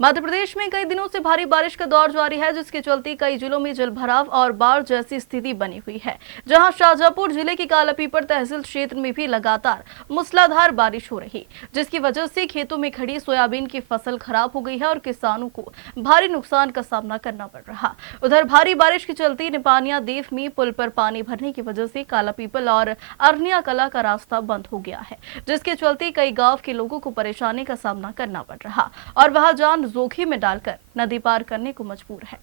मध्य प्रदेश में कई दिनों से भारी बारिश का दौर जारी है, जिसके चलते कई जिलों में जलभराव और बाढ़ जैसी स्थिति बनी हुई है। जहां शाहजहांपुर जिले की कालापीपल तहसील क्षेत्र में भी लगातार मूसलाधार बारिश हो रही, जिसकी वजह से खेतों में खड़ी सोयाबीन की फसल खराब हो गई है और किसानों को भारी नुकसान का सामना करना पड़ रहा। उधर भारी बारिश के चलते निपानिया देव में पुल पर पानी भरने की वजह से कालापीपल और अरनिया कला का रास्ता बंद हो गया है, जिसके चलते कई गाँव के लोगों को परेशानी का सामना करना पड़ रहा और वह जान जोखिम में डालकर नदी पार करने को मजबूर है।